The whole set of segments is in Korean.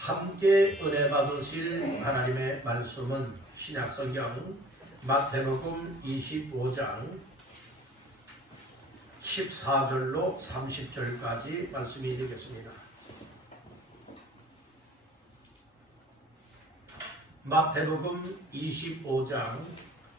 함께 은혜 받으실 하나님의 말씀은 신약성경 마태복음 25장 14절로 30절까지 말씀이 되겠습니다. 마태복음 25장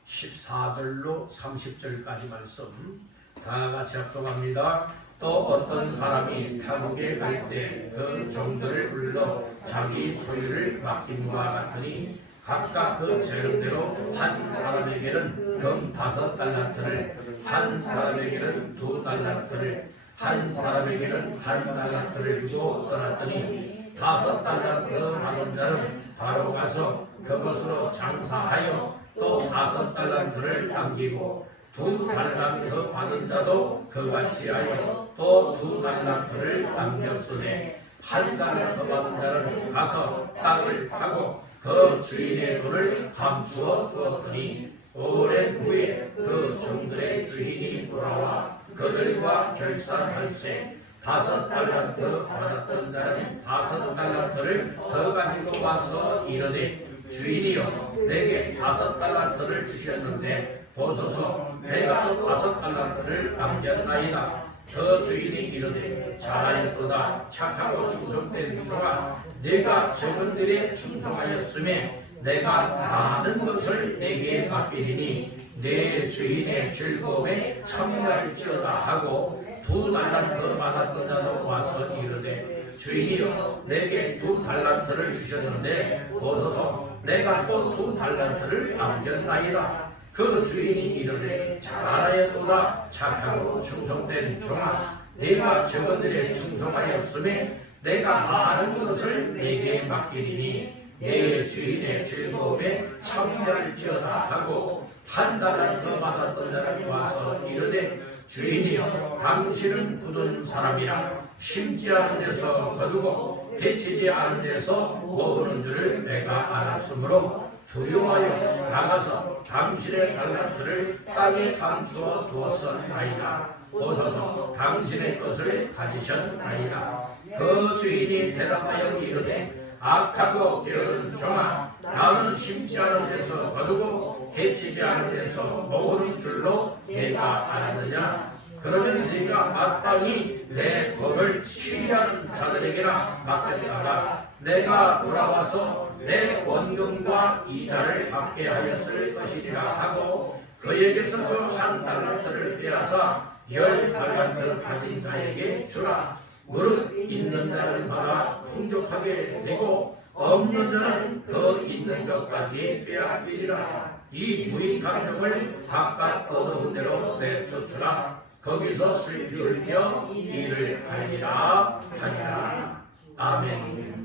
14절로 30절까지 말씀 다 같이 합독합니다. 또 어떤 사람이 타국에 갈 때 그 종들을 불러 자기 소유를 맡김과 같으니 각각 그 재능대로 한 사람에게는 금 5달란트를, 한 사람에게는 2달란트를, 한 사람에게는 1달란트를 주고 떠났더니 5달란트 받은 자는 바로 가서 그것으로 장사하여 또 5달란트를 남기고 2달란트 받은 자도 그같이 하여 또 2달란트를 남겼으되 1달란트 받은 자는 가서 땅을 파고 그 주인의 돈을 감추어 두었더니 오랜 후에 그 종들의 주인이 돌아와 그들과 결산할세 5달란트 받았던 자는 5달란트를 더 가지고 와서 이르되 주인이여 내게 5달란트를 주셨는데 보소서 내가 5달란트를 남겼나이다. 그 주인이 이르되 잘하였도다. 착하고 충성된 종아 내가 적은 일에 충성하였음에 내가 많은 것을 내게 맡기리니 내 주인의 즐거움에 참여할지어다 하고 2달란트 받았던 자도 와서 이르되 주인이여 내게 2달란트를 주셨는데 보소서 내가 또 2달란트를 남겼나이다. 그 주인이 이르되 잘하였도다. 착하고 충성된 종아 내가 적은 일에 충성하였음에 내가 많은 것을 내게 맡기리니 내 주인의 즐거움에 참여할지어다 하고 1달란트 받았던 자는 와서 이르되 주인이여 당신은 굳은 사람이라 심지 않은 데서 거두고 배치지 않은 데서 모으는 줄을 내가 알았으므로 두려워하여 나가서 당신의 달란트를 땅에 감추어 두었었나이다. 보소서 당신의 것을 가지셨나이다. 그 주인이 대답하여 이르되 악하고 게으른 종아 나는 심지 않은 데서 거두고 해치지 않은 데서 모으는 줄로 내가 알았느냐. 그러면 네가 마땅히 내 법을 취하는 자들에게나 맡겼다가 내가 돌아와서 내 원금과 이자를 받게 하였을 것이리라 하고 그에게서 그 1달란트를 빼앗아 10달란트 가진 자에게 주라. 무릇 있는 자는 받아 풍족하게 되고 없는 자는 그 있는 것까지 빼앗기리라. 이 무익한 종을 바깥 얻어온 대로 내쫓으라. 거기서 슬피 울며 이를 갈리라 하니라. 아멘.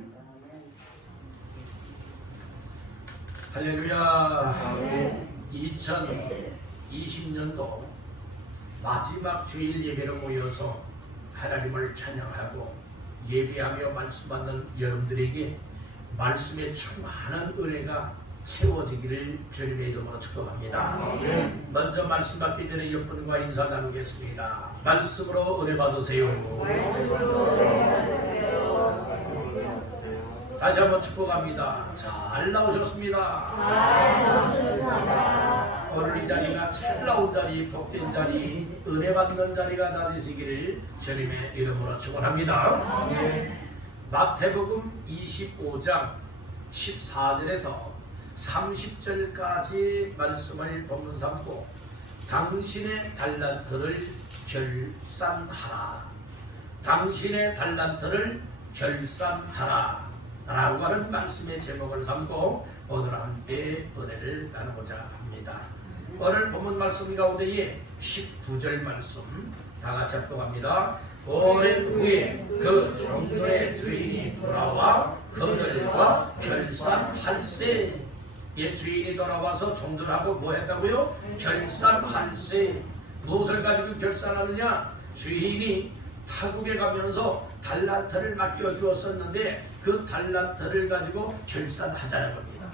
할렐루야. 2020년도 마지막 주일 예배로 모여서 하나님을 찬양하고 예배하며 말씀 받는 여러분들에게 말씀의 충만한 은혜가 채워지기를 주님의 이름으로 축복합니다. 먼저 말씀 받기 전에 옆분과 인사 나누겠습니다. 말씀으로 은혜 받으세요. 다시 한번 축복합니다. 잘 나오셨습니다. 오늘 이 자리가 잘 나온 자리, 복된 자리, 은혜 받는 자리가 다 되시기를 주님의 이름으로 축원합니다. 마태복음 25장 14절에서 30절까지 말씀을 본문 삼고 당신의 달란트를 결산하라. 당신의 달란트를 결산하라 라고 하는 말씀의 제목을 삼고 오늘 함께 은혜를 나누고자 합니다. 오늘 본문 말씀 가운데에 19절 말씀 다 같이 합독합니다. 오랜 후에 그 종들의 주인이 돌아와 그들과 결산할세. 예, 주인이 돌아와서 종들하고 뭐 했다고요? 결산할세. 무엇을 가지고 결산하느냐? 주인이 타국에 가면서 달란트를 맡겨 주었었는데 그 달란트를 가지고 결산하자는 겁니다.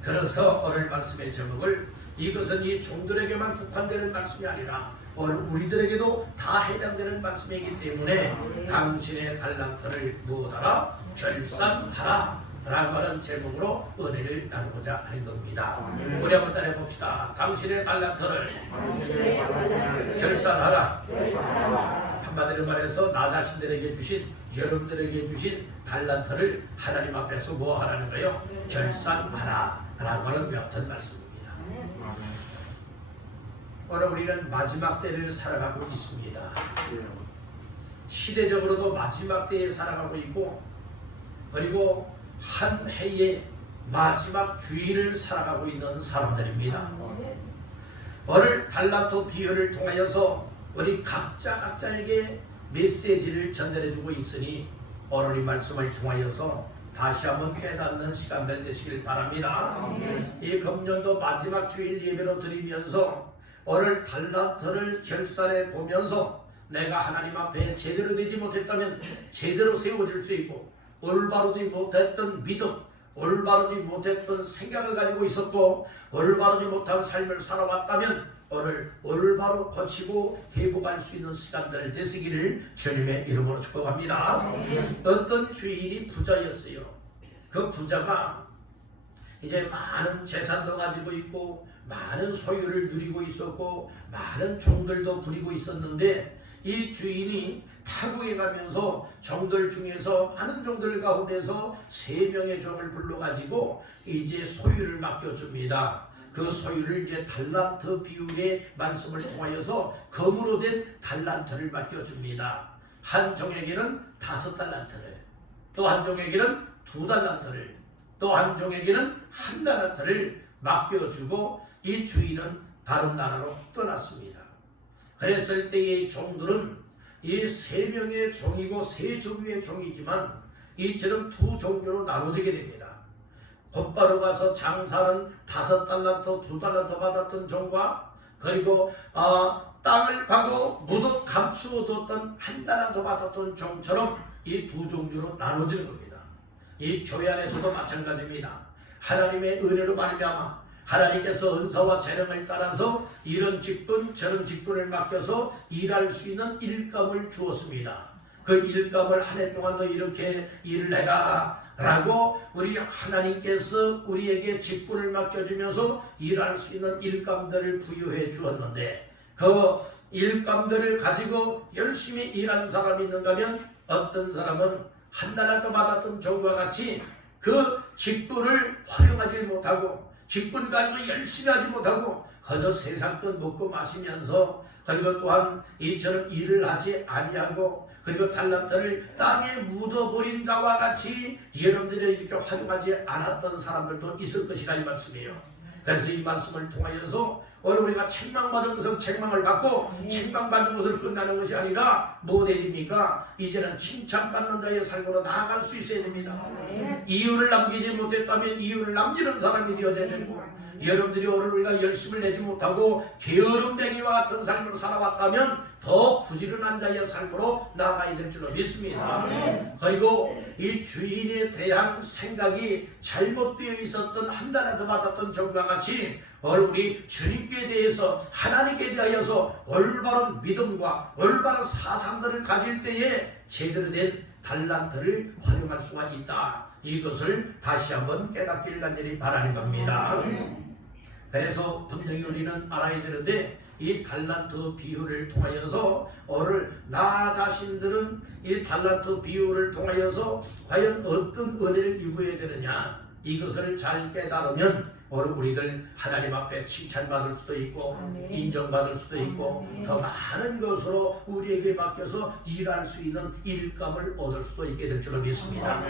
그래서 오늘 말씀의 제목을 이것은 이 종들에게만 국한되는 말씀이 아니라 오늘 우리들에게도 다 해당되는 말씀이기 때문에 당신의 달란트를 무엇하라? 결산하라 라고 하는 제목으로 은혜를 나누고자 하는 겁니다. 우리 한번 따라해 봅시다. 당신의 달란트를 결산하라. 한마디로 말해서 나 자신들에게 주신, 여러분들에게 주신 달란트를 하나님 앞에서 뭐 하라는 거예요? 결산하라 라고 하는 같은 말씀입니다. 오늘 우리는 마지막 때를 살아가고 있습니다. 시대적으로도 마지막 때에 살아가고 있고, 그리고 한 해의 마지막 주일을 살아가고 있는 사람들입니다. 오늘 달란트 비유를 통하여서 우리 각자에게 메시지를 전달해주고 있으니 오늘 이 말씀을 통하여서 다시 한번 깨닫는 시간들 되시길 바랍니다. 이 금년도 마지막 주일 예배로 드리면서 오늘 달란트를 결산해 보면서 내가 하나님 앞에 제대로 되지 못했다면 제대로 세워질 수 있고, 올바르지 못했던 믿음, 올바르지 못했던 생각을 가지고 있었고, 올바르지 못한 삶을 살아왔다면 오늘 올바로 고치고 회복할 수 있는 시간들 되시기를 주님의 이름으로 축복합니다. 어떤 주인이 부자였어요. 그 부자가 이제 많은 재산도 가지고 있고 많은 소유를 누리고 있었고 많은 종들도 부리고 있었는데, 이 주인이 타국에 가면서 종들 중에서 많은 종들 가운데서 3명의 종을 불러가지고 이제 소유를 맡겨줍니다. 그 소유를 이제 달란트 비율의 말씀을 통하여서 금으로 된 달란트를 맡겨줍니다. 한 종에게는 5달란트를, 또 한 종에게는 2달란트를, 또 한 종에게는 1달란트를 맡겨주고 이 주인은 다른 나라로 떠났습니다. 그랬을 때의 종들은 이 3명의 종이고 3종류의 종이지만 이처럼 2종류로 나눠지게 됩니다. 곧바로 가서 장사는 5달란트, 2달란트 받았던 종과, 그리고 땅을 파고 무덤 감추어뒀던 1달란트 받았던 종처럼 이 2종류로 나눠지는 겁니다. 이 교회 안에서도 마찬가지입니다. 하나님의 은혜로 말미암아 하나님께서 은사와 재능을 따라서 이런 직분 저런 직분을 맡겨서 일할 수 있는 일감을 주었습니다. 그 일감을 한 해 동안 너 이렇게 일을 해라 라고 우리 하나님께서 우리에게 직분을 맡겨주면서 일할 수 있는 일감들을 부여해 주었는데, 그 일감들을 가지고 열심히 일한 사람이 있는가 하면 어떤 사람은 1달란트 받았던 종과 같이 그 직분을 활용하지 못하고 직분 가지고 열심히 하지 못하고 그저 세상 것 먹고 마시면서, 그리고 또한 이처럼 일을 하지 아니하고, 그리고 달란트를 땅에 묻어버린 자와 같이 여러분들이 이렇게 활용하지 않았던 사람들도 있을 것이라 이 말씀이에요. 그래서 이 말씀을 통하여서 오늘 우리가 책망받은 것은 책망을 받고 책망받는 것을 끝나는 것이 아니라 뭐 됩니까? 이제는 칭찬받는 자의 삶으로 나아갈 수 있어야 됩니다. 이유를 남기지 못했다면 이유를 남기는 사람이 되어야 되고, 여러분들이 오늘 우리가 열심을 내지 못하고 게으름뱅이와 같은 삶을 살아왔다면 더 부지런한 자의 삶으로 나아가야 될 줄로 믿습니다. 그리고 이 주인에 대한 생각이 잘못되어 있었던 1달란트 받았던 종과 같이 오늘 우리 주님께 대해서 하나님께 대하여서 올바른 믿음과 올바른 사상들을 가질 때에 제대로 된 달란트를 활용할 수가 있다. 이것을 다시 한번 깨닫기를 간절히 바라는 겁니다. 그래서 분명히 우리는 알아야 되는데, 이 달란트 비유를 통하여서 오늘 나 자신들은 이 달란트 비유를 통하여서 과연 어떤 은혜를 입어야 되느냐, 이것을 잘 깨달으면 오늘 우리들 하나님 앞에 칭찬받을 수도 있고 인정받을 수도 있고 더 많은 것으로 우리에게 맡겨서 일할 수 있는 일감을 얻을 수도 있게 될 줄로 믿습니다.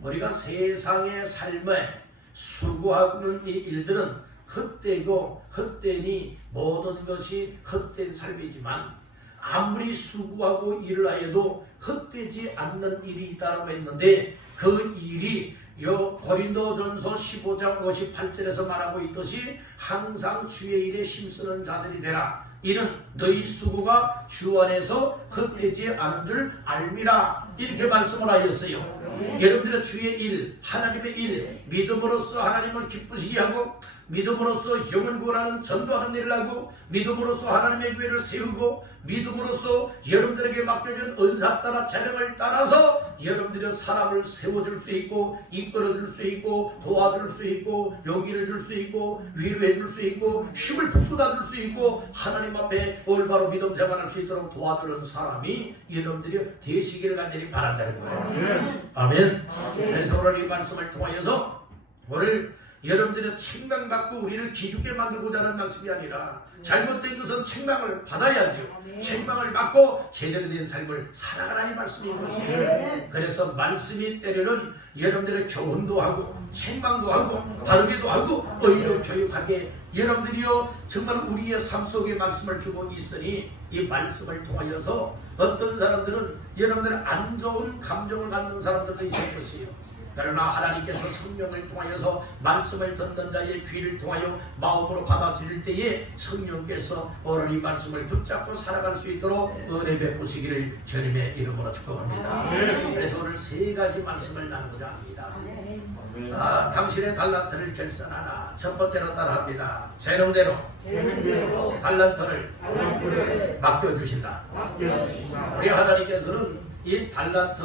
우리가 세상의 삶에 수고하는 이 일들은 헛되고 헛되니 모든 것이 헛된 삶이지만, 아무리 수고하고 일을 하여도 헛되지 않는 일이 있다고 했는데, 그 일이 고린도전서 15장 58절에서 말하고 있듯이 항상 주의 일에 힘쓰는 자들이 되라. 이는 너희 수고가 주 안에서 헛되지 않은 줄 알미라. 이렇게 말씀을 하였어요. 여러분들의 주의 일, 하나님의 일, 믿음으로써 하나님을 기쁘시게 하고 믿음으로써 영혼 구원하는 전도하는 일을 하고, 믿음으로써 하나님의 교회를 세우고, 믿음으로써 여러분들에게 맡겨준 은사 따라 재능을 따라서 여러분들이 사람을 세워줄 수 있고, 이끌어줄 수 있고, 도와줄 수 있고, 용기를 줄 수 있고, 위로해 줄 수 있고, 힘을 북돋아 줄 수 있고, 하나님 앞에 올바로 믿음 생활할 수 있도록 도와주는 사람이 여러분들이 되시기를 간절히 바란다는 거예요. 아멘. 그래서 오늘 이 말씀을 통하여서 오늘 여러분들의 책망받고 우리를 기죽게 만들고자 하는 말씀이 아니라, 잘못된 것은 책망을 받아야죠. 책망을 받고 제대로 된 삶을 살아가라는 말씀인 것이에요. 그래서 말씀이 때로는 여러분들의 교훈도 하고 책망도 하고 바르게도 하고 의로 교육하게 여러분들이요 정말 우리의 삶 속에 말씀을 주고 있으니, 이 말씀을 통하여서 어떤 사람들은 여러분들의 안 좋은 감정을 갖는 사람들도 있을 것이에요. 그러나 하나님께서 성령을 통하여서 말씀을 듣는 자의 귀를 통하여 마음으로 받아들일 때에 성령께서 오늘 이 말씀을 붙잡고 살아갈 수 있도록 은혜 베푸시기를 주님의 이름으로 축복합니다. 그래서 오늘 세 가지 말씀을 나누고자 합니다. 당신의 달란트를 결산하라. 첫 번째로 따라합니다. 재능대로 달란트를 맡겨주신다. 우리 하나님께서는 이 달란트,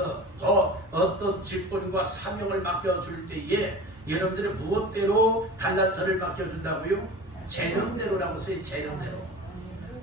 어떤 직분과 사명을 맡겨줄 때에 여러분들이 무엇대로 달란트를 맡겨준다고요? 재능대로라고 써요. 재능대로.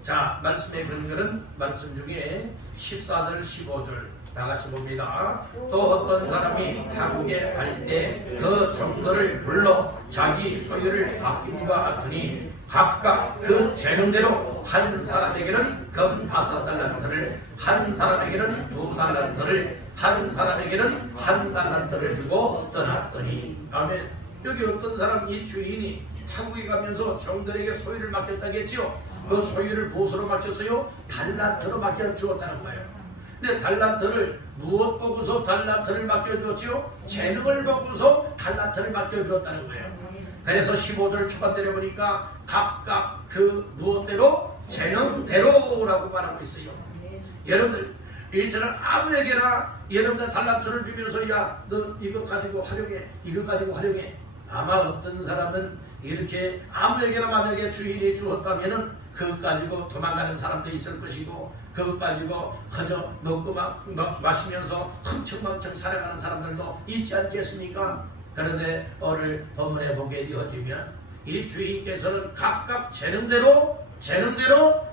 자, 말씀의 근거는 말씀 중에 14절 15절 다 같이 봅니다. 또 어떤 사람이 타국에 갈 때 그 종들을 불러 자기 소유를 맡김과 같으니 각각 그 재능대로 한 사람에게는 금 5달란트를, 한 사람에게는 2달란트를, 한 사람에게는 1달란트를 주고 떠났더니. 아멘. 여기 어떤 사람, 이 주인이 타국에 가면서 종들에게 소유를 맡겼다겠지요. 그 소유를 무엇으로 맡겼어요? 달란트로 맡겨주었다는 거예요. 근데 달란트를 무엇 보고서 달란트를 맡겨주었지요? 재능을 보고서 달란트를 맡겨주었다는 거예요. 그래서 15절 추가 때려보니까 각각 그 무엇대로? 재능대로라고 말하고 있어요. 여러분들, 이처럼 아무에게나 여러분들 달란트를 주면서 야, 너 이거 가지고 활용해, 이거 가지고 활용해. 아마 어떤 사람은 이렇게 아무에게나 만약에 주인이 주었다면은 그것 가지고 도망가는 사람도 있을 것이고, 그것 가지고 그저 먹고 마시면서 흥청망청 살아가는 사람들도 있지 않겠습니까? 그런데 오늘 본문에 보게 되어지면 이 주인께서는 각각 재능대로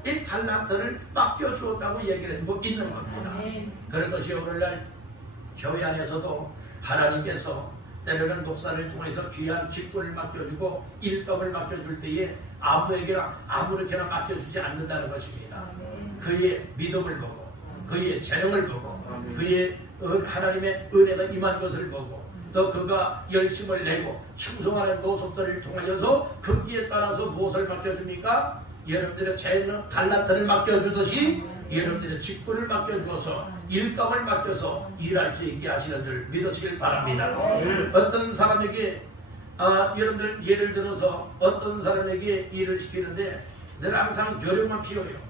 이 달란트를 맡겨주었다고 얘기를 해주고 있는 겁니다. 그런 것이 오늘날 교회 안에서도 하나님께서 때로는 목사를 통해서 귀한 직분을 맡겨주고 일감을 맡겨줄 때에 아무에게나 아무렇게나 맡겨주지 않는다는 것입니다. 그의 믿음을 보고, 그의 재능을 보고, 그의 하나님의 은혜가 임한 것을 보고, 또 그가 열심을 내고 충성하는 모습들을 통하여서 거기에 따라서 무엇을 맡겨줍니까? 여러분들의 재능, 달란트를 맡겨주듯이 여러분들의 직분을 맡겨주어서 일감을 맡겨서 일할 수 있게 하시는 줄 믿으시길 바랍니다. 어떤 사람에게 여러분들 예를 들어서 어떤 사람에게 일을 시키는데 늘 항상 요령만 피워요.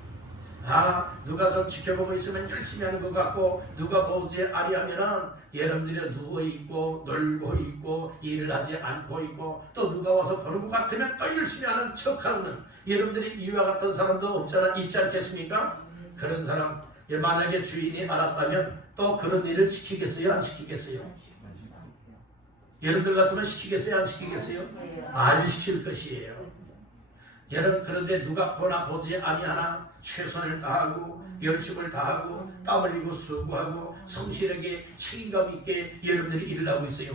누가 좀 지켜보고 있으면 열심히 하는 것 같고, 누가 보지 아니하면은 여러분들이 누워있고 놀고 있고 일을 하지 않고 있고, 또 누가 와서 보는 것 같으면 또 열심히 하는 척하는, 여러분들이 이와 같은 사람도 있지 않겠습니까? 그런 사람 만약에 주인이 알았다면 또 그런 일을 시키겠어요? 안 시키겠어요? 여러분들 같으면 시키겠어요? 안 시키겠어요? 안 시킬 것이에요. 여러분, 그런데 누가 보나 보지 아니하나 최선을 다하고 열심을 다하고 땀 흘리고 수고하고 성실하게 책임감 있게 여러분들이 일을 하고 있어요.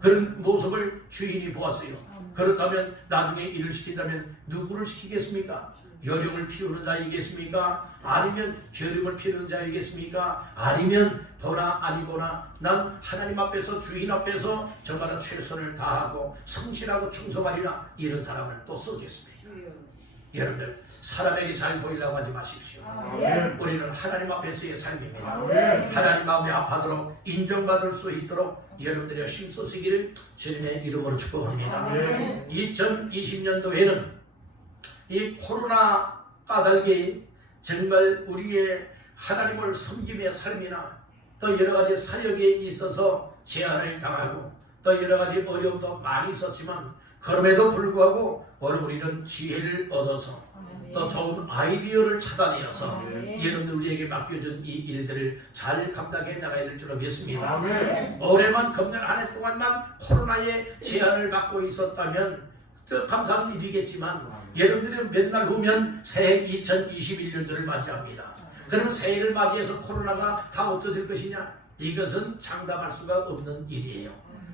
그런 모습을 주인이 보았어요. 그렇다면 나중에 일을 시킨다면 누구를 시키겠습니까? 요령을 피우는 자이겠습니까? 아니면 겨름을 피우는 자이겠습니까? 아니면 보나 아니 보나 난 하나님 앞에서 주인 앞에서 정말 최선을 다하고 성실하고 충성하리라, 이런 사람을 또 쓰겠습니다. 여러분들, 사람에게 잘 보이려고 하지 마십시오. 우리는 하나님 앞에서의 삶입니다. 하나님 마음에 아파도록 인정받을 수 있도록 여러분들이 힘쓰시기를 주님의 이름으로 축복합니다. 2020년도에는 이 코로나 까닭에 정말 우리의 하나님을 섬김의 삶이나 또 여러가지 사역에 있어서 제한을 당하고 또 여러 가지 어려움도 많이 있었지만 그럼에도 불구하고 오늘 우리는 지혜를 얻어서 또 좋은 아이디어를 찾아내어서 여러분들 우리에게 맡겨준 이 일들을 잘 감당해 나가야 될 줄로 믿습니다. 올해만 금년 한 해 동안만 코로나의 제한을 받고 있었다면 감사한 일이겠지만 여러분들은 몇 날 후면 새해 2021년도를 맞이합니다. 그럼 새해를 맞이해서 코로나가 다 없어질 것이냐? 이것은 장담할 수가 없는 일이에요.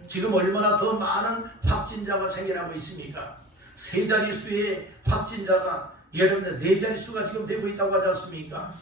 지금 얼마나 더 많은 확진자가 생겨나고 있습니까? 세 자릿수의 확진자가 여러분들 네 자릿수가 지금 되고 있다고 하지 않습니까?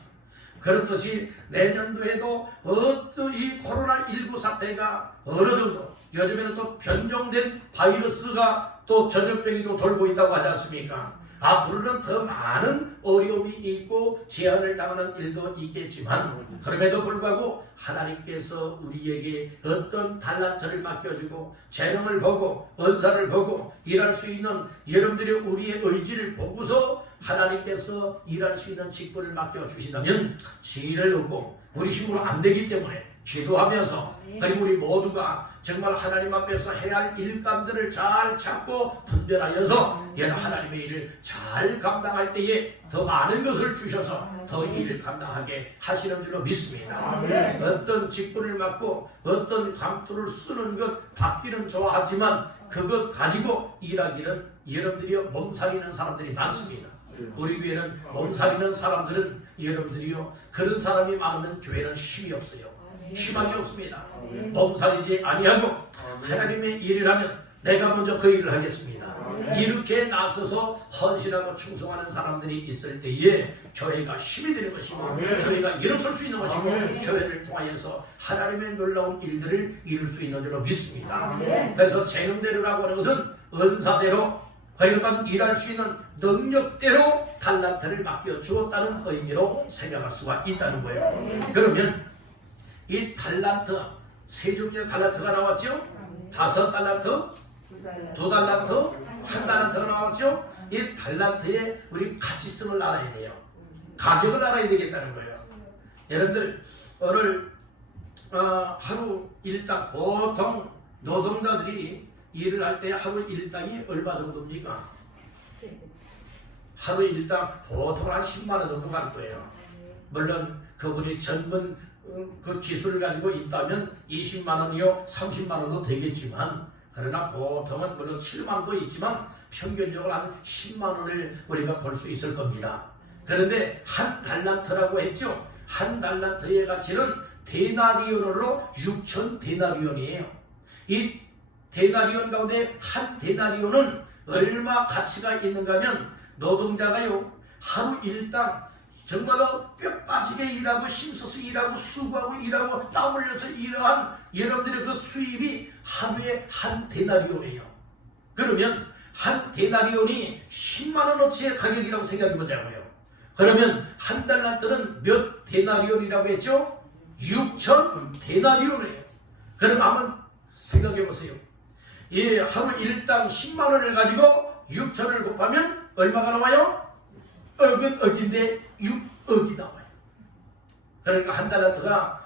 그렇듯이 내년도에도 어떤 이 코로나19 사태가 어느 정도 요즘에는 또 변종된 바이러스가 또 전염병이 또 돌고 있다고 하지 않습니까? 앞으로는 더 많은 어려움이 있고 제한을 당하는 일도 있겠지만 그럼에도 불구하고 하나님께서 우리에게 어떤 달란트를 맡겨주고 재능을 보고 은사를 보고 일할 수 있는 여러분들의 우리의 의지를 보고서 하나님께서 일할 수 있는 직분을 맡겨주신다면 지혜를 얻고 우리 힘으로 안 되기 때문에 기도하면서 그리고 우리 모두가 정말 하나님 앞에서 해야 할 일감들을 잘 찾고 분별하여서 하나님의 일을 잘 감당할 때에 더 많은 것을 주셔서 더 일을 감당하게 하시는 줄로 믿습니다. 어떤 직분을 맡고 어떤 감투를 쓰는 것 받기는 좋아하지만 그것 가지고 일하기는 여러분들이 몸살이는 사람들이 많습니다. 우리 교회는 몸살이는 사람들은 여러분들이요 그런 사람이 많으면 교회는 힘이 없어요. 희망이 없습니다. 몸살이지 아니하고 하나님의 일을 하면 내가 먼저 그 일을 하겠습니다. 이렇게 나서서 헌신하고 충성하는 사람들이 있을 때에 교회가 힘이 되는 것이고 교회가 일어설 수 있는 것이고 교회를 통하여서 하나님의 놀라운 일들을 이룰 수 있는 줄로 믿습니다. 그래서 재능대로라고 하는 것은 은사대로 그리고 일할 수 있는 능력대로 달란트를 맡겨 주었다는 의미로 생각할 수가 있다는 거예요. 그러면 이 달란트, 세 종류의 달란트가 나왔죠? 5달란트, 2달란트, 1달란트가 나왔죠? 이 달란트에 우리 가치성을 알아야 돼요. 가격을 알아야 되겠다는 거예요. 여러분들 오늘 하루 일당 보통 노동자들이 일을 할 때 하루 일당이 얼마 정도입니까? 하루 일당 보통 한 10만 원 정도 갈 거예요. 물론 그분이 전문 그 기술을 가지고 있다면 20만 원이요 30만 원도 되겠지만 그러나 보통은 물론 7만 원도 있지만 평균적으로 한 10만 원을 우리가 벌 수 있을 겁니다. 그런데 한 달란트라고 했죠. 한 달란트의 가치는 데나리온으로 6천 데나리온이에요. 이 데나리온 가운데 한 데나리온은 얼마 가치가 있는가 하면 노동자가요 하루 일당 정말로 뼈 빠지게 일하고 힘써서 일하고 수고하고 일하고 땀 흘려서 일한 여러분들의 그 수입이 하루에 한 데나리온이에요. 그러면 한 데나리온이 10만 원어치의 가격이라고 생각해 보자고요. 그러면 한 달란트는 몇 데나리온이라고 했죠? 6천 데나리온이에요. 그럼 한번 생각해 보세요. 이 하루 일당 10만 원을 가지고 6천을 곱하면 얼마가 나와요? 억은 억인데 6억이 나와요. 그러니까 한 달란트가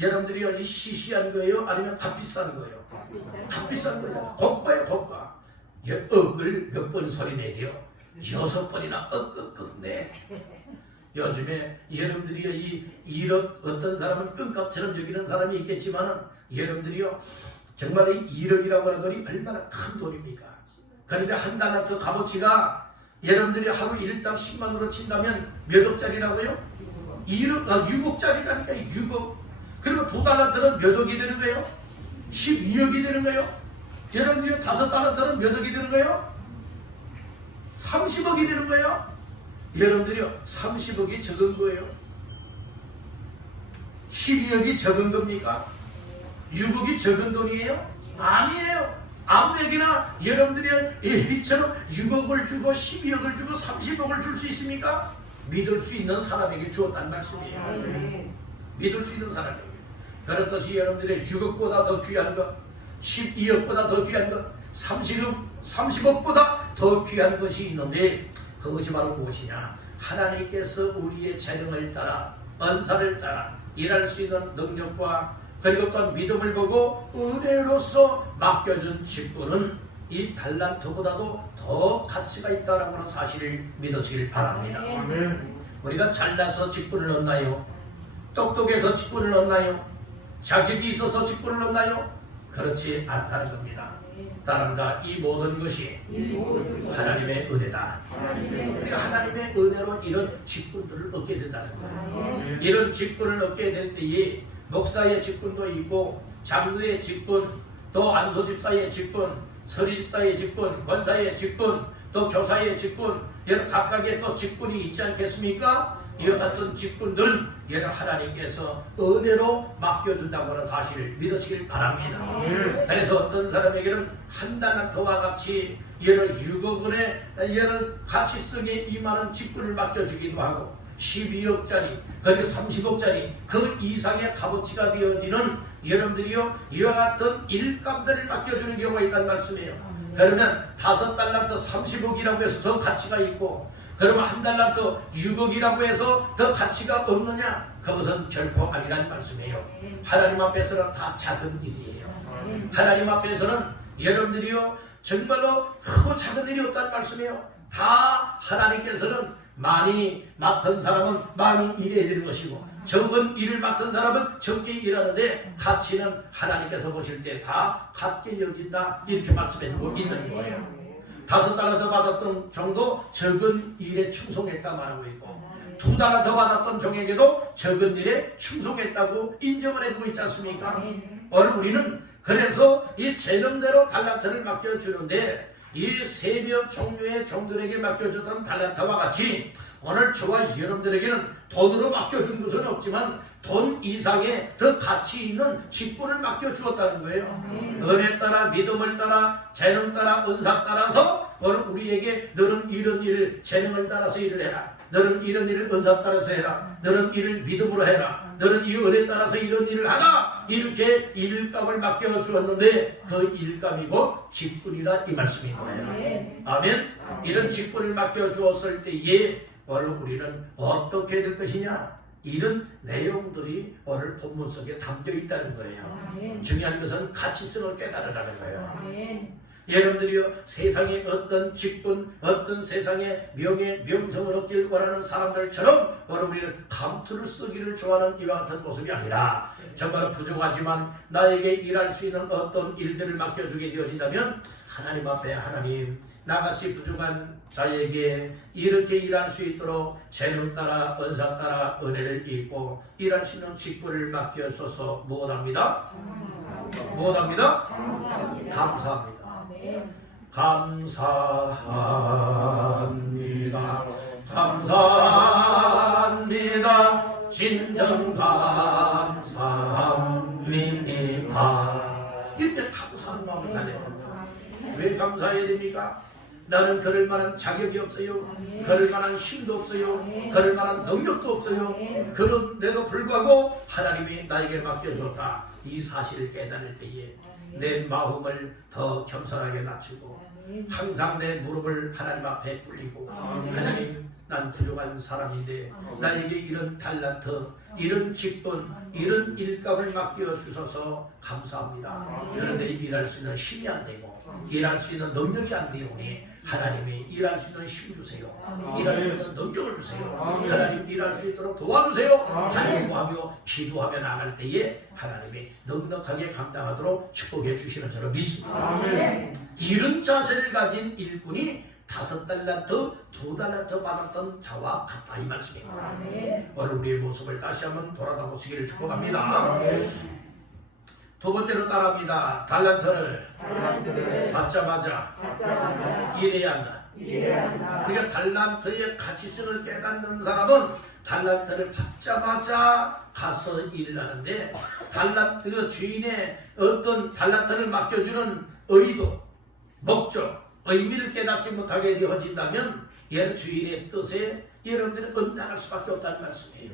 여러분들이 시시한 거예요? 아니면 다 비싼 거예요? 다 비싼 거예요. 고가예요, 고가. 억을 몇 번 소리 내요? 6번이나 억억억 내. 요즘에 여러분들이 이 1억 어떤 사람은 끈값처럼 여기는 사람이 있겠지만 여러분들이요 정말 이 1억이라고 하는 돈이 얼마나 큰 돈입니까? 그런데 한 달란트 값어치가 여러분들이 하루 일당 10만 원으로 친다면 몇 억짜리라고요? 6억짜리라니까 6억. 그리고 2달란트는 몇 억이 되는 거예요? 12억이 되는 거예요? 여러분들이 5달란트는 몇 억이 되는 거예요? 30억이 되는 거예요? 여러분들이요 30억이 적은 거예요? 12억이 적은 겁니까? 6억이 적은 돈이에요? 아니에요. 아무에게나 여러분들이 이처럼 6억을 주고 12억을 주고 30억을 줄 수 있습니까? 믿을 수 있는 사람에게 주었다는 말씀이에요. 믿을 수 있는 사람에게. 그렇듯이 여러분들의 6억보다 더 귀한 것, 12억보다 더 귀한 것, 30억보다 더 귀한 것이 있는데 그것이 바로 무엇이냐? 하나님께서 우리의 재능을 따라 은사를 따라 일할 수 있는 능력과 그리고 또한 믿음을 보고 은혜로서 맡겨준 직분은 이 달란트보다도 더 가치가 있다는 하는 사실을 믿으시길 바랍니다. 우리가 잘나서 직분을 얻나요? 똑똑해서 직분을 얻나요? 자격이 있어서 직분을 얻나요? 그렇지 않다는 겁니다. 따릅니다. 이 모든 것이 하나님의 은혜다. 우리가 하나님의 은혜로 이런 직분들을 얻게 된다는 거예요. 이런 직분을 얻게 될 때에 목사의 직분도 있고 장로의 직분, 또 안소집사의 직분, 서리집사의 직분, 권사의 직분, 또 교사의 직분, 이런 각각의 또 직분이 있지 않겠습니까? 이와 같은 직분들은 얘는 하나님께서 은혜로 맡겨준다고 하는 사실을 믿으시길 바랍니다. 그래서 어떤 사람에게는 한 달란트와 같이 얘는 6억 원의 얘는 가치성에 임하는 직분을 맡겨주기도 하고 12억짜리 그리고 30억짜리 그 이상의 값어치가 되어지는 여러분들이요 이와 같은 일감들을 맡겨주는 경우가 있다는 말씀이에요. 그러면 5달란트 30억이라고 해서 더 가치가 있고 그러면 한 달란트 6억이라고 해서 더 가치가 없느냐? 그것은 결코 아니라는 말씀이에요. 하나님 앞에서는 다 작은 일이에요. 하나님 앞에서는 여러분들이요 정말로 크고 작은 일이 없다는 말씀이에요. 다 하나님께서는 많이 맡은 사람은 많이 일해야 되는 것이고 적은 일을 맡은 사람은 적게 일하는데 가치는 하나님께서 보실 때 다 같게 여긴다 이렇게 말씀해주고 있는 거예요. 5달란트 받았던 종도 적은 일에 충성했다 말하고 있고 2달란트 받았던 종에게도 적은 일에 충성했다고 인정을 해주고 있지 않습니까? 오늘 우리는 그래서 이 재능대로 달란트를 맡겨주는데 이 3명 종류의 종들에게 맡겨줬던 달란트와 같이 오늘 저와 여러분들에게는 돈으로 맡겨준 것은 없지만 돈 이상의 더 가치 있는 직분을 맡겨주었다는 거예요. 은혜 따라 믿음을 따라 재능 따라 은사 따라서 오늘 우리에게 너는 이런 일을 재능을 따라서 일을 해라. 너는 이런 일을 은사 따라서 해라. 너는 이를 믿음으로 해라. 너는 이 은혜 따라서 이런 일을 하라. 이렇게 일감을 맡겨주었는데 그 일감이고 직분이다 이 말씀인 거예요. 아멘. 이런 직분을 맡겨주었을 때에 오늘 우리는 어떻게 될 것이냐 이런 내용들이 오늘 본문 속에 담겨 있다는 거예요. 중요한 것은 가치성을 깨달으라는 거예요. 여러분들이요 세상에 어떤 직분 어떤 세상의 명예 명성을 얻길 원하는 사람들처럼 오늘 우리는 감투를 쓰기를 좋아하는 이와 같은 모습이 아니라 정말 부족하지만 나에게 일할 수 있는 어떤 일들을 맡겨주게 되어진다면 하나님 앞에 하나님 나같이 부족한 자에게 이렇게 일할 수 있도록 재능 따라 은사 따라 은혜를 입고 일할 수 있는 직분을 맡겨줘서 무엇합니다? 무엇합니다? 감사합니다. 감사합니다. 감사합니다. 진정 감사합니다. 이때 감사한 마음을 가져야 합니다. 왜 감사해야 됩니까? 나는 그럴 만한 자격이 없어요. 그럴 만한 힘도 없어요. 그럴 만한 능력도 없어요. 그런데도 불구하고 하나님이 나에게 맡겨줬다. 이 사실을 깨달을 때에 내 마음을 더 겸손하게 낮추고 항상 내 무릎을 하나님 앞에 꿇리고 하나님 난 부족한 사람인데 나에게 이런 달란트 이런 직분 이런 일감을 맡겨주셔서 감사합니다. 그런데 일할 수 있는 힘이 안 되고 일할 수 있는 능력이 안 되오니 하나님이 일할 수 있는 힘 주세요. 일할 수 있는 능력을 주세요. 하나님 일할 수 있도록 도와주세요. 하나님 구하며 기도하며 나갈 때에 하나님이 넉넉하게 감당하도록 축복해 주시는 줄로 믿습니다. 이런 자세를 가진 일꾼이 5달란트, 2달란트 받았던 자와 같다 이 말씀입니다. 오늘 우리의 모습을 다시 한번 돌아다 보시기를 축복합니다. 두 번째로 따라합니다. 달란트를 받자마자 일해야 한다. 그러니까 달란트의 가치성을 깨닫는 사람은 달란트를 받자마자 가서 일을 하는데 달란트 주인의 어떤 달란트를 맡겨주는 의도, 목적, 의미를 깨닫지 못하게 되어진다면 얘는 주인의 뜻에 여러분들은 언당할 수밖에 없다는 말씀이에요.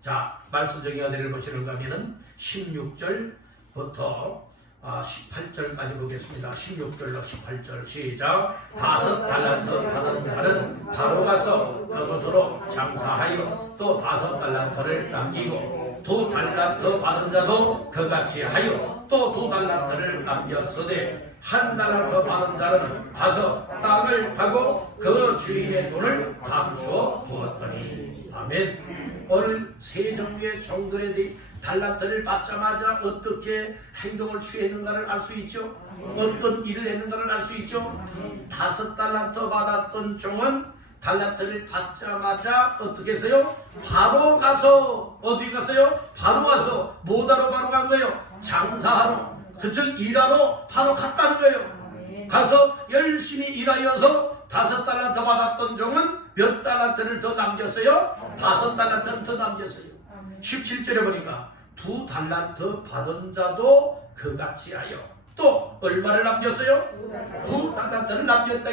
자, 말씀 중에 어디를 보시는가 하면은 16절부터 18절까지 보겠습니다. 16절로 18절 시작. 5달란트 받은 자는 바로 가서 그곳으로 장사하여 또 5달란트를 남기고 두 달란트 받은 자도 그같이 하여 또 두 달란트를 남겼으되 한 달란트 받은 자는 가서 땅을 파고 그 주인의 돈을 감추어 두었더니. 아멘. 오늘 세 종류의 종들에 대해 달란트를 받자마자 어떻게 행동을 취했는가를 알 수 있죠. 어떤 일을 했는가를 알 수 있죠. 5달란트 받았던 종은 달란트를 받자마자 어떻게 했어요? 바로 가서 어디 갔어요? 바로 가서 뭐하러 바로 간 거예요? 장사하러, 그쪽 일하러 바로 갔다는 거예요. 가서 열심히 일하여서 5달란트 받았던 종은 몇 달란트를 더 남겼어요? 5달란트를 더 남겼어요. 17절에 보니까 2달란트 받은 자도 그같이 하여 또 얼마를 남겼어요? 2달란트를 남겼다.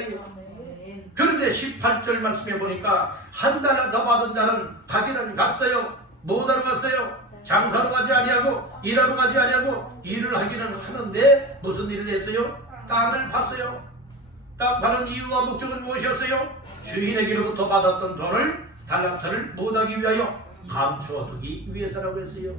그런데 18절 말씀에 보니까 1달란트 받은 자는 가기는 갔어요. 뭐하러 갔어요? 장사로 가지 아니하고 일하러 가지 아니하고 일을 하기는 하는데 무슨 일을 했어요? 땅을 팠어요. 땅 파는 이유와 목적은 무엇이었어요? 주인에게로부터 받았던 돈을 달란트를 못하기 위하여 감추어두기 위해서라고 했어요.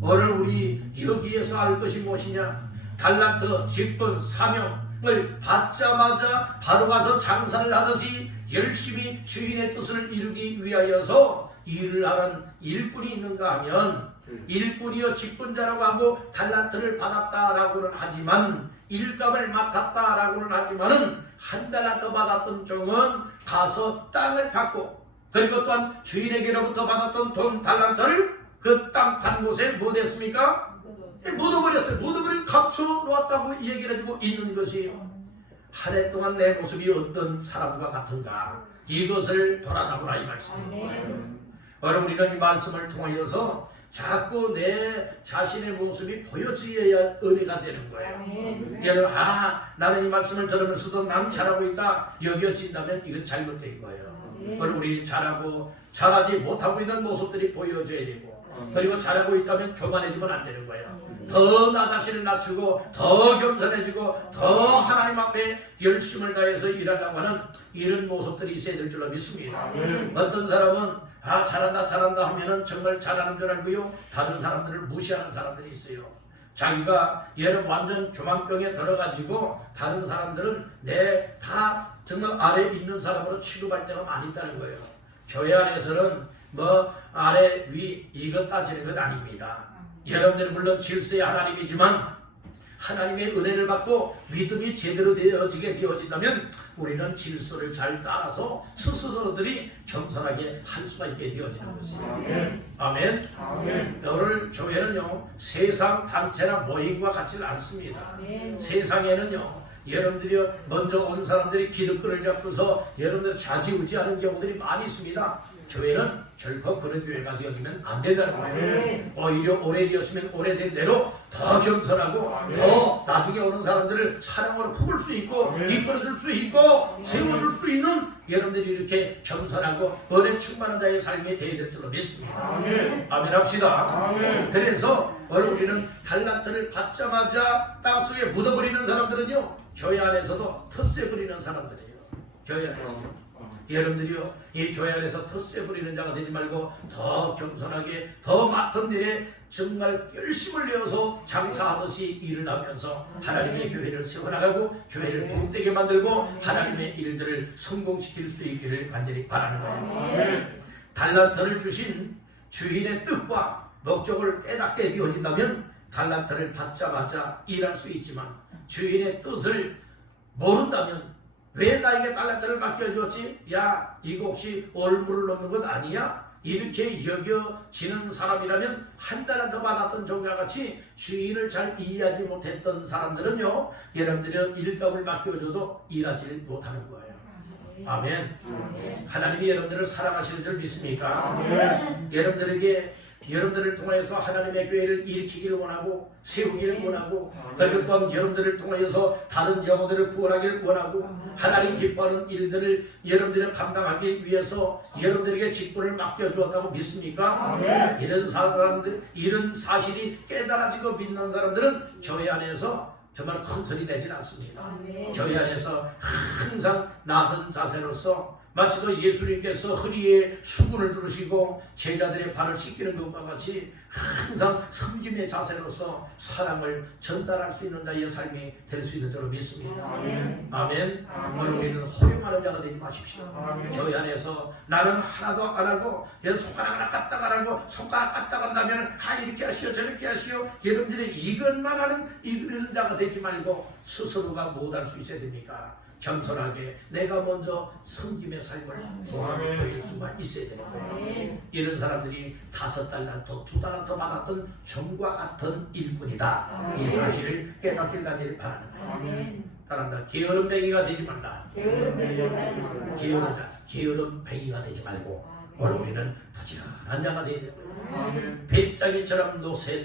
오늘 우리 여기에서 알 것이 무엇이냐? 달란트, 직분, 사명을 받자마자 바로 가서 장사를 하듯이 열심히 주인의 뜻을 이루기 위하여서 일을 하는 일꾼이 있는가 하면 일꾼이여 직분자라고 하고 달란트를 받았다라고는 하지만 일감을 맡았다라고는 하지만은 1달란트 받았던 종은 가서 땅을 갖고 그리고 또한 주인에게로부터 받았던 돈 달란트를 그 땅 판 곳에 뭐 됐습니까? 묻어버렸어요. 묻어버리고 감춰 놓았다고 얘기를 해주고 있는 것이에요. 한 해 동안 내 모습이 어떤 사람과 같은가 이것을 돌아다보라 이 말씀이에요. 여러분 우리는 이 말씀을 통하여서 자꾸 내 자신의 모습이 보여져야 은혜가 되는 거예요. 여러분 나는 이 말씀을 들으면서도 난 잘하고 있다 여겨진다면 이건 잘못된 거예요. 여러분 우리 잘하지 못하고 있는 모습들이 보여져야 되고 그리고 잘하고 있다면 교만해지면 안 되는 거예요. 더 나 자신을 낮추고 더 겸손해지고 더 하나님 앞에 열심을 다해서 일하려고 하는 이런 모습들이 있어야 될 줄로 믿습니다. 어떤 사람은 잘한다 하면은 정말 잘하는 줄 알고요. 다른 사람들을 무시하는 사람들이 있어요. 자기가 얘는 완전 교만병에 들어가지고 다른 사람들은 다 정말 아래에 있는 사람으로 취급할 때가 많이 있다는 거예요. 교회 안에서는 아래 위 이것 따지는 것 아닙니다. 여러분들은 물론 질서의 하나님이지만 하나님의 은혜를 받고 믿음이 제대로 되어진다면 우리는 질서를 잘 따라서 스스로들이 겸손하게 할 수가 있게 되어지는 것이에요. 아멘. 오늘 교회는요 세상 단체나 모임과 같지는 않습니다. 세상에는요 여러분들이 먼저 온 사람들이 기득권을 잡고서 여러분들 좌지우지하는 경우들이 많이 있습니다. 교회는 결코 그런 교회가 되어지면 안 된다는 거예요. 오히려 오래되었으면 오래된 대로 더 겸손하고 더 나중에 오는 사람들을 사랑으로 품을 수 있고 이끌어줄 수 있고 세워줄 수 있는 여러분들이 이렇게 겸손하고 은혜 충만한 자의 삶이 되어야 될 줄로 믿습니다. 아멘 합시다. 그래서 오늘 우리는 달란트를 받자마자 땅속에 묻어버리는 사람들은요 교회 안에서도 텃세 부리는 사람들이에요. 교회 안에서요. 여러분들이요 이 교회 안에서 텃세 부리는 자가 되지 말고 더 겸손하게 더 맡은 일에 정말 열심을 내어서 장사하듯이 일을 하면서 하나님의 교회를 세워나가고 교회를 부흥되게 만들고 하나님의 일들을 성공시킬 수 있기를 간절히 바라는 거예요. 달란트를 주신 주인의 뜻과 목적을 깨닫게 되어진다면 달란트를 받자마자 일할 수 있지만 주인의 뜻을 모른다면 왜 나에게 달란트를 맡겨줬지? 야 이거 혹시 얼물을 넣는 것 아니야? 이렇게 여겨지는 사람이라면 1달란트 받았던 종과 같이 주인을 잘 이해하지 못했던 사람들은요 여러분들이 일감을 맡겨줘도 일하지 못하는 거예요. 아멘. 하나님이 여러분들을 사랑하시는 줄 믿습니까? 여러분들을 통하여서 하나님의 교회를 일으키기를 원하고 세우기를 원하고 그리고 또한 여러분들을 통하여서 다른 영혼들을 구원하기를 원하고 하나님 기뻐하는 일들을 여러분들이 감당하기 위해서 여러분들에게 직분을 맡겨주었다고 믿습니까? 이런 사실이 깨달아지고 믿는 사람들은 교회 안에서 정말 큰 소리 내진 않습니다. 교회 안에서 항상 낮은 자세로서 마치 또 예수님께서 허리에 수건을 두르시고 제자들의 발을 씻기는 것과 같이 항상 섬김의 자세로서 사랑을 전달할 수 있는 자의 삶이 될 수 있는 줄로 믿습니다. 아멘. 오늘 우리는 허용하는 자가 되지 마십시오. 저희 안에서 나는 하나도 안 하고 손가락 하나 까딱 안 하고 손가락 까딱 한다면 이렇게 하시오 저렇게 하시오 여러분들이 이것만 하는 이런 자가 되지 말고 스스로가 못할 수 있어야 됩니까? 겸손하게 내가 먼저 섬김의 삶을 보일 수만 있어야 되는 거예요. 이런 사람들이 5달란트, 2달란트 받았던 종과 같은 일꾼이다. 이 사실을 깨닫길 간절히 바라는 거예요. 따라합니다. 게으름뱅이가 되지 말라. 게으름뱅이가 되지 말고 오늘 우리는 부지런한 자가 되어야 되는 거예요. 배짱이처럼 노새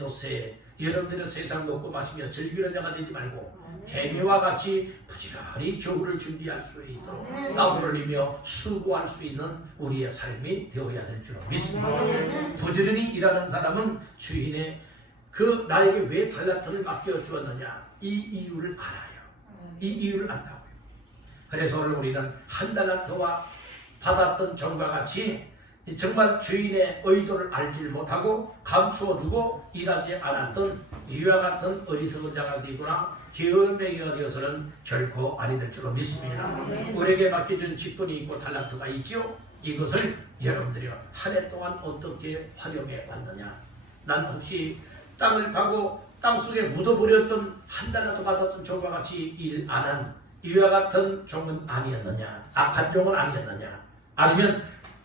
여러분들은 세상 먹고 마시며 즐기는 자가 되지 말고 개미와 같이 부지런히 겨울을 준비할 수 있도록 땀을 흘리며 수고할 수 있는 우리의 삶이 되어야 될 줄 믿습니다. 부지런히 일하는 사람은 주인의 나에게 왜 달란트를 맡겨주었느냐 이 이유를 알아요. 이 이유를 안다고요. 그래서 오늘 우리는 한 달란트와 받았던 종과 같이 정말 주인의 의도를 알지 못하고 감추어두고 일하지 않았던 이와 같은 어리석은 자가 되거나 게으름뱅이가 되어서는 결코 아니 될 줄로 믿습니다. 우리에게 맡겨준 직분이 있고 달란트가 있지요. 이것을 여러분들이 한 해 동안 어떻게 활용해 왔느냐. 난 혹시 땅을 파고 땅속에 묻어버렸던 한 달란트 받았던 종과 같이 일 안 한 이와 같은 종은 아니었느냐. 악한 종은 아니었느냐. 아니면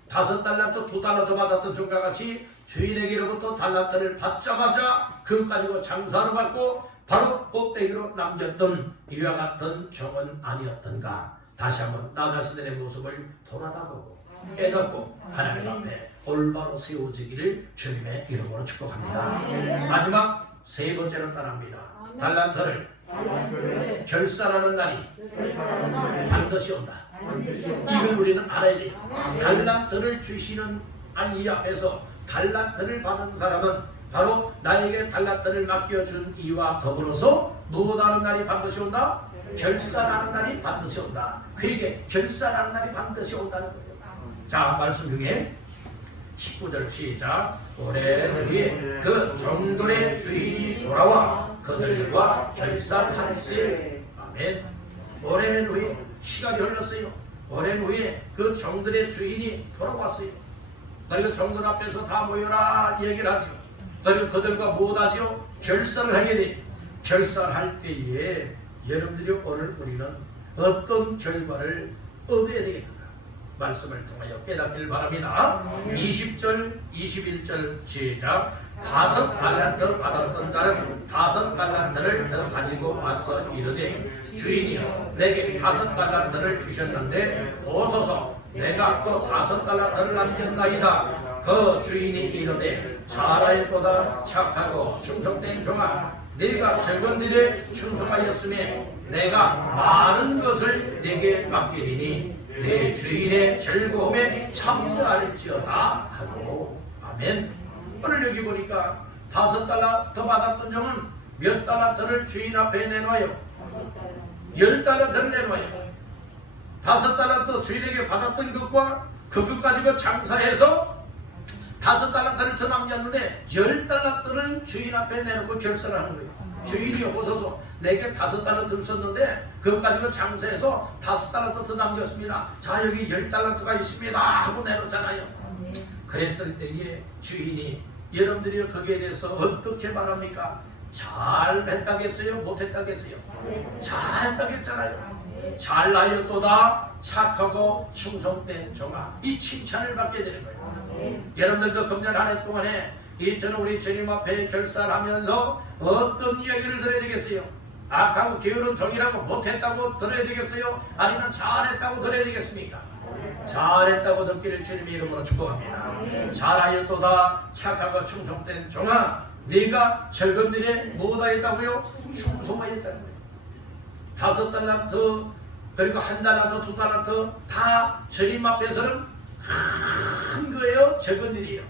5달란트, 2달란트 받았던 종과 같이 주인에게로부터 달란트를 받자마자 그것 가지고 장사로 받고 바로 꼭대기로 남겼던 이와 같은 종은 아니었던가. 다시 한번 나 자신의 모습을 돌아다보고 깨닫고 하나님 앞에 올바로 세워지기를 주님의 이름으로 축복합니다. 마지막 3번째는 따라합니다. 달란트를 결산하는 날이 반드시 온다. 이걸 우리는 알아야 돼요. 달란트를 주시는 이 앞에서 달란트를 받은 사람은 바로 나에게 달란트를 맡겨준 이와 더불어서 무엇하는 날이 반드시 온다? 결산하는 날이 반드시 온다. 그에게 결산하는 날이 반드시 온다는 거예요. 자, 말씀 중에 19절 시작. 오랜 후에 그 종들의 주인이 돌아와 그들과 결산할세. 아멘. 오랜 후에 시간이 흘렀어요. 오랜 후에 그 종들의 주인이 돌아왔어요. 그리고 종들 앞에서 다 모여라 얘기를 하죠. 그리고 그들과 무엇하죠? 결산을 하게 돼요. 결산할 때에 여러분들이 오늘 우리는 어떤 결과를 얻어야 되겠는가? 말씀을 통하여 깨닫기를 바랍니다. 20절 21절 시작. 5달란트 받았던 자는 5달란트를 더 가지고 와서 이르되 주인이여 내게 5달란트를 주셨는데 보소서 내가 또 5달란트를 남겼나이다. 그 주인이 이르되 잘하였도다. 착하고 충성된 종아 네가 적은 일에 충성하였으며 내가 많은 것을 네게 맡기리니 내 주인의 즐거움에 참여할지어다 하고. 아멘. 오늘 여기 보니까 5달란트 받았던 종은 몇 달란트를 주인 앞에 내놔요? 10달란트를 내놔요. 5달란트 주인에게 받았던 것과 그것 가지고 장사해서 5달란트를 더 남겼는데 10달란트를 주인 앞에 내놓고 결산을 하는 거예요. 주인이 오셔서 내게 5달란트를 썼는데 그것 가지고 장사해서 5달란트 더 남겼습니다. 자, 여기 10달란트가 있습니다 하고 내놓잖아요. 그랬을 때에 주인이 여러분들이 거기에 대해서 어떻게 말합니까? 잘했다겠어요? 못했다겠어요? 잘했다겠잖아요. 잘하였도다. 착하고 충성된 종아. 이 칭찬을 받게 되는 거예요. 여러분들도 금년 한 해 동안에 저는 우리 주님 앞에 결산하면서 어떤 이야기를 들어야 되겠어요? 악하고 게으른 종이라고 못했다고 들어야 되겠어요? 아니면 잘했다고 들어야 되겠습니까? 잘했다고 듣기를 주님의 이름으로 축복합니다. 잘하였도다. 착하고 충성된 종아 네가 적은 일에 무엇하였다고요? 충성하였다는 거예요. 5달란트 그리고 1달란트 2달란트 다 주님 앞에서는 큰 거예요? 적은 일이에요?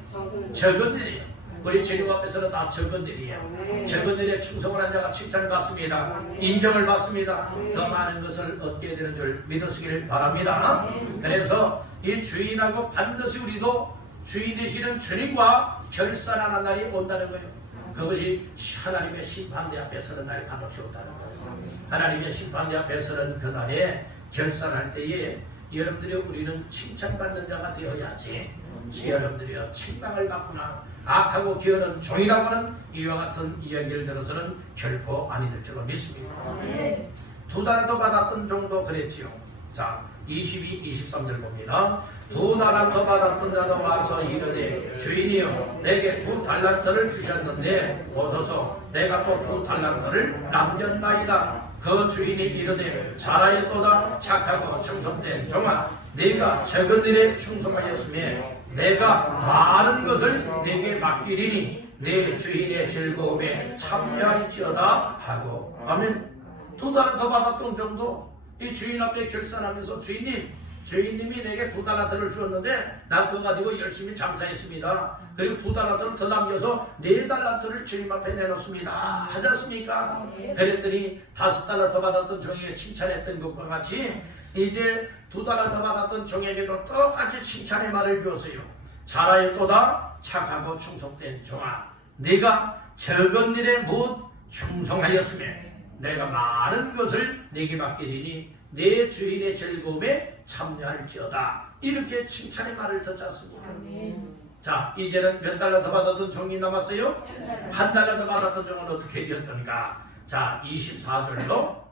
적은 일이에요. 우리 주님 앞에서는 다 적은 일이에요. 적은 일에 충성을 한 자가 칭찬을 받습니다. 인정을 받습니다. 더 많은 것을 얻게 되는 줄 믿으시길 바랍니다. 그래서 이 주인하고 반드시 우리도 주인 되시는 주님과 결산하는 날이 온다는 거예요. 그것이 하나님의 심판대 앞에 서는 날이 반드시 온다는 거예요. 하나님의 심판대 앞에 서는 그날에 결산할 때에 여러분들이 우리는 칭찬받는 자가 되어야지, 여러분들이요 책망을 받거나 악하고 게으른 종이라고 하는 이와 같은 이야기를 들어서는 결코 아니 될 줄로 믿습니다. 2달란트 받았던 종도 그랬지요. 자, 22, 23절 봅니다. 2달란트 받았던 자도 와서 이르되 주인이여 내게 2달란트를 주셨는데 보소서 내가 또 2달란트를 남겼나이다. 그 주인이 이르되 잘하였도다. 착하고 충성된 종아, 네가 적은 일에 충성하였으며 내가 많은 것을 네게 맡기리니 내 주인의 즐거움에 참여할지어다 하고. 아멘. 2달란트 받았던 종도 이 주인 앞에 결산하면서 주인님이 내게 2달란트를 주었는데 나 그거 가지고 열심히 장사했습니다. 그리고 2달란트를 더 남겨서 4달란트를 주님 앞에 내놓습니다. 하지 않습니까? 그랬더니 5달란트 받았던 종에게 칭찬했던 것과 같이 이제 2달란트 받았던 종에게도 똑같이 칭찬의 말을 주었어요. 잘하였도다. 착하고 충성된 종아, 네가 적은 일에 못 충성하였으며 내가 많은 것을 네게 맡기리니 내 주인의 즐거움에 참여할지어다. 이렇게 칭찬의 말을 듣지 않습니까? 자, 이제는 몇 달란트 받았던 종이 남았어요? 1달란트 받았던 종은 어떻게 되었던가? 자, 24절로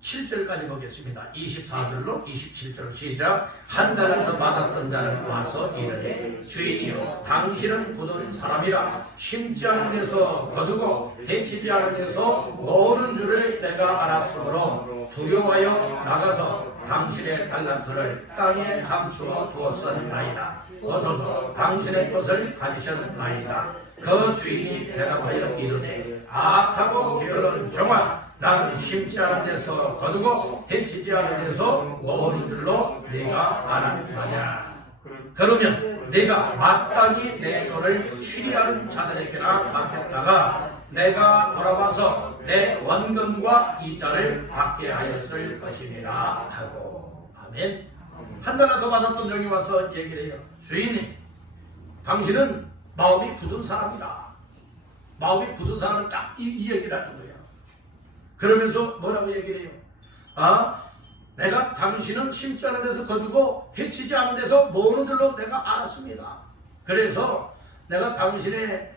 27절까지 보겠습니다. 24절로 27절 시작. 1달란트 받았던 자는 와서 이르되 주인이여 당신은 굳은 사람이라 심지 않은 데서 거두고 해치지 않은 데서 모르는 줄을 내가 알았으므로 두려워하여 나가서 당신의 달란트를 땅에 감추어 두었었나이다. 어서서 당신의 것을 가지셨나이다. 그 주인이 대답하여 이르되 악하고 게으른 종아, 나는 심지 않은 데서 거두고 해치지 않은 데서 모으는 줄로 네가 알았느냐. 그러면 내가 마땅히 내 것을 취리하는 자들에게나 맡겼다가 내가 돌아와서 내 원금과 이자를 받게 하였을 것이니라 하고. 아멘. 1달란트 받았던 종이 와서 얘기를 해요. 주인님, 당신은 마음이 굳은 사람이다. 마음이 굳은 사람은 딱 이 얘기를 하는 거예요. 그러면서 뭐라고 얘기를 해요? 내가 당신은 심지 않은 데서 거두고 해치지 않은 데서 모으는 줄로 내가 알았습니다. 그래서 내가 당신의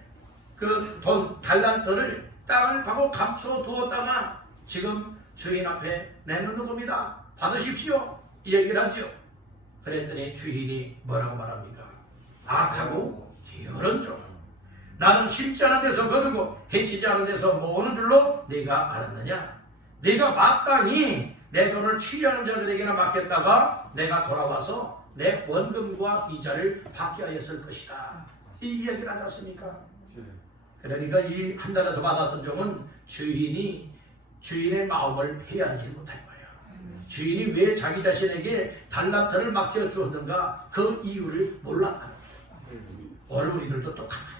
그 돈 달란트를 땅을 파고 감추어 두었다가 지금 주인 앞에 내놓는 겁니다. 받으십시오. 이 얘기를 하죠. 그랬더니 주인이 뭐라고 말합니까? 악하고 게으른 종, 나는 심지 않은 데서 거두고 해치지 않은 데서 모으는 줄로 네가 알았느냐? 네가 마땅히 내 돈을 취리하는 자들에게나 맡겼다가 내가 돌아와서 내 원금과 이자를 받게 하였을 것이다. 이 이야기를 하지 않습니까? 그러니까 이 1달란트 받았던 종은 주인의 마음을 헤아리지 못한 거예요. 주인이 왜 자기 자신에게 달란트를 맡겨주었는가, 그 이유를 몰랐다는 거예요. 오늘 우리들도 똑같아요.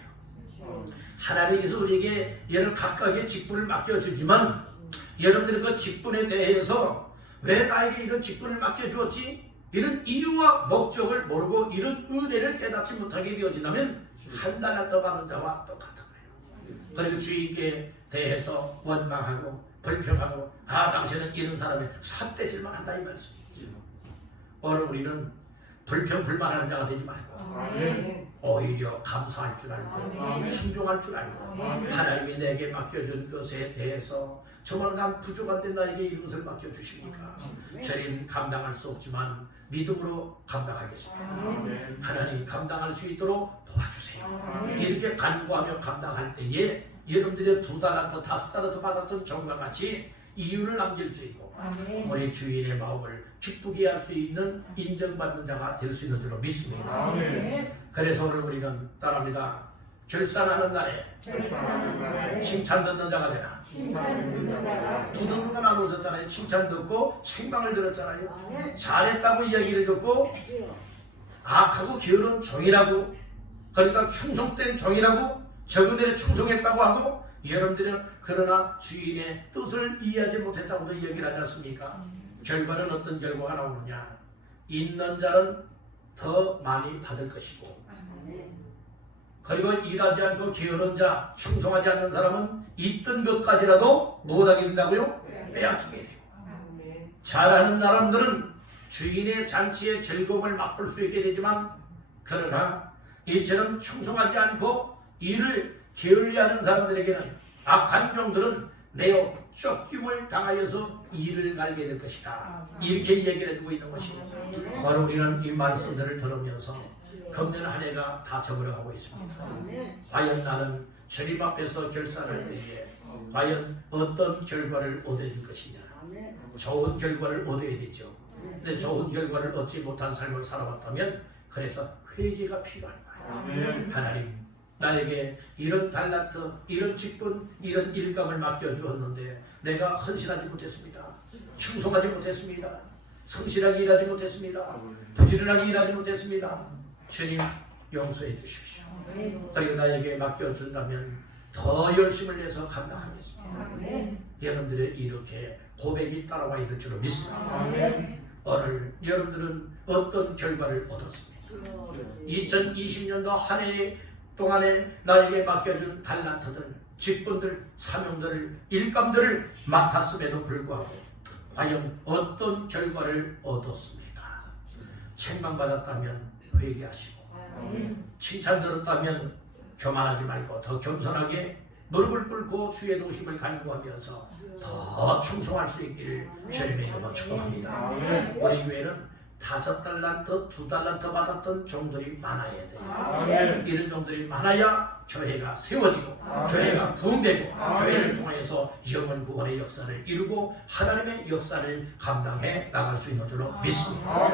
하나님께서 우리에게 여러 각각의 직분을 맡겨주지만 여러분들이 그 직분에 대해서 왜 나에게 이런 직분을 맡겨주었지? 이런 이유와 목적을 모르고 이런 은혜를 깨닫지 못하게 되어진다면 1달란트 받은 자와 똑같은 거예요. 그리고 주인께 대해서 원망하고 불평하고 당신은 이런 사람의 삿대질만 한다 이 말씀이죠. 오늘 우리는 불평 불만하는 자가 되지 말고 오히려 감사할 줄 알고 순종할 줄 알고 하나님이 내게 맡겨준 것에 대해서 정말 난 부족한데 나에게 이것을 맡겨주십니까? 저는 감당할 수 없지만 믿음으로 감당하겠습니다. 하나님 감당할 수 있도록 도와주세요. 이렇게 간구하며 감당할 때에 여러분들이 2달란트 5달란트 받았던 종과 같이 이유를 남길 수 있고 우리 주인의 마음을 기쁘게 할 수 있는 인정받는 자가 될 수 있는 줄로 믿습니다. 그래서 오늘 우리는 따라합니다. 결산하는 날에 칭찬 듣는 자가 되라. 두들겨 나누었잖아요. 칭찬 듣고 책망을 들었잖아요. 잘했다고 이야기를 듣고 악하고 게으른 종이라고 그러니까 충성된 종이라고 저그들에 충성했다고 하고 여러분들은 그러나 주인의 뜻을 이해하지 못했다고도 이야기를 하지 않습니까? 결과는 어떤 결과가 나오느냐? 있는 자는 더 많이 받을 것이고 그리고 일하지 않고 게으른 자, 충성하지 않는 사람은 있던 것까지라도 못하게 된다고요? 빼앗기게 되고 잘하는 사람들은 주인의 잔치의 즐거움을 맛볼 수 있게 되지만 그러나 이처럼 충성하지 않고 일을 게을리하는 사람들에게는 악한 종들은 내어 쫓김을 당하여서 일을 갈게 될 것이다. 이렇게 얘기를 해주고 있는 것이죠. 바로 우리는 이 말씀들을 들으면서 금년 한 해가 다 저물어가고 있습니다. 과연 나는 주님 앞에서 결산할 때에 과연 어떤 결과를 얻어야 될 것이냐. 좋은 결과를 얻어야 되죠. 근데 좋은 결과를 얻지 못한 삶을 살아왔다면 그래서 회개가 필요한 거예요. 하나님 나에게 이런 달란트, 이런 직분, 이런 일감을 맡겨주었는데 내가 헌신하지 못했습니다. 충성하지 못했습니다. 성실하게 일하지 못했습니다. 부지런하게 일하지 못했습니다. 주님 용서해 주십시오. 그리고 나에게 맡겨준다면 더 열심을 내서 감당하겠습니다. 여러분들의 이렇게 고백이 따라와 있을 줄로 믿습니다. 오늘 여러분들은 어떤 결과를 얻었습니까? 2020년도 한 해 동안에 나에게 맡겨준 달란트들, 직분들, 사명들을, 일감들을 맡았음에도 불구하고 과연 어떤 결과를 얻었습니까? 책망받았다면 회개하시고 칭찬 들었다면 교만하지 말고 더 겸손하게 무릎을 꿇고 주의 도심을 간구하면서 더 충성할 수 있기를 주님의 이름으로 축복합니다. 우리 교회는 5달란트, 2달란트 받았던 종들이 많아야 돼요. 이런 종들이 많아야 교회가 세워지고 교회가 부흥되고 교회를 통해서 영원 구원의 역사를 이루고 하나님의 역사를 감당해 나갈 수 있는 줄로 믿습니다.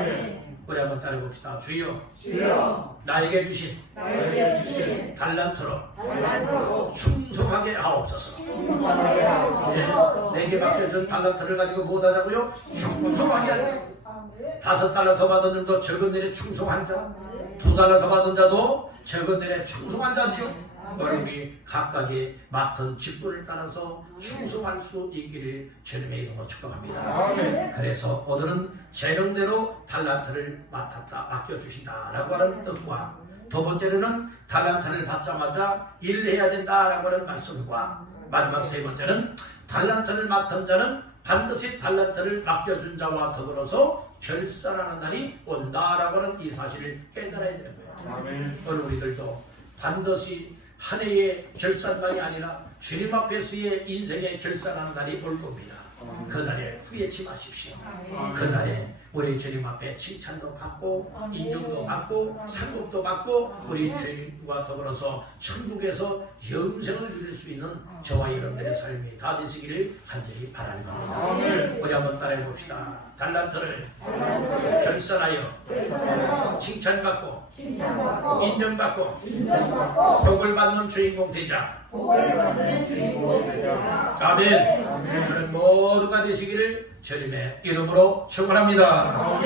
우리 한번 따라해봅시다. 주여, 나에게 주신 달란트로 충성하게 하옵소서. 내게 맡겨준 달란트를 가지고 무엇하자고요? 충성하게 하라. 5달러 더 받은 자도 적은 일에 충성한 자, 2달러 더 받은 자도 적은 일에 충성한 자지요. 우리 각각의 맡은 직분을 따라서 충성할 수 있기를 주님의 이름으로 축복합니다. 그래서 오늘은 재능대로 달란트를 맡겨주신다라고 하는 뜻과 두 번째로는 달란트를 받자마자 일해야 된다라고 하는 말씀과 마지막 세 번째는 달란트를 맡은 자는 반드시 달란트를 맡겨준 자와 더불어서 결산하는 날이 온다라고 하는 이 사실을 깨달아야 되는 거예요. 오늘 우리들도 반드시 한 해의 결산만이 아니라 주님 앞에서의 인생의 결산하는 날이 올 겁니다. 그날에 후회치 마십시오. 그날에 우리 주님 앞에 칭찬도 받고 인정도 받고 상급도 받고 우리 주님과 더불어서 천국에서 영생을 누릴 수 있는 저와 여러분들의 삶이 다 되시기를 간절히 바라는 겁니다. 우리 한번 따라해 봅시다. 달란트를 결산하여 칭찬받고 인정받고 복을 받는 주인공 되자. 아멘. 그런 모두가 되시기를 주님의 이름으로 축원합니다.